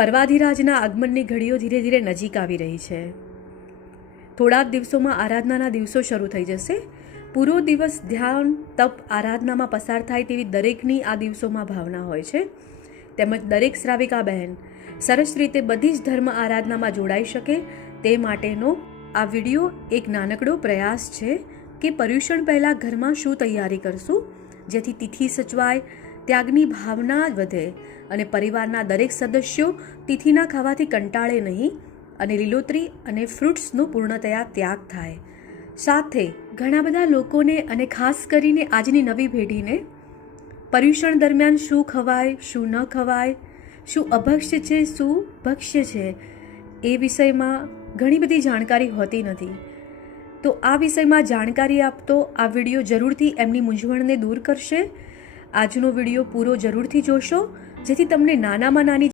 પર્વાધિરાજના આગમનની ઘડીઓ ધીરે ધીરે નજીક આવી રહી છે. થોડા જ દિવસોમાં આરાધનાના દિવસો શરૂ થઈ જશે. પૂરો દિવસ ધ્યાન, તપ, આરાધનામાં પસાર થાય તેવી દરેકની આ દિવસોમાં ભાવના હોય છે. તેમજ દરેક શ્રાવિકા બહેન સરસ રીતે બધી જ ધર્મ આરાધનામાં જોડાઈ શકે તે માટેનો આ વિડીયો એક નાનકડો પ્રયાસ છે કે પર્યુષણ પહેલાં ઘરમાં શું તૈયારી કરશું જેથી તિથિ સચવાય, ત્યાગની ભાવના વધે અને પરિવારના દરેક સદસ્યો તિથિના ખાવાથી કંટાળે નહીં અને લીલોતરી અને ફ્રૂટ્સનો પૂર્ણતયા ત્યાગ થાય. સાથે ઘણા બધા લોકોને અને ખાસ કરીને આજની નવી પેઢીને પર્યુષણ દરમિયાન શું ખવાય, શું ન ખવાય, શું અભક્ષ્ય છે, શું ભક્ષ્ય છે એ વિષયમાં ઘણી બધી જાણકારી હોતી નથી. તો આ વિષયમાં જાણકારી આપતો આ વિડીયો જરૂરથી એમની મૂંઝવણને દૂર કરશે. આજનો વિડીયો પૂરો જરૂરથી જોશો જેથી તમને નાનામાં નાની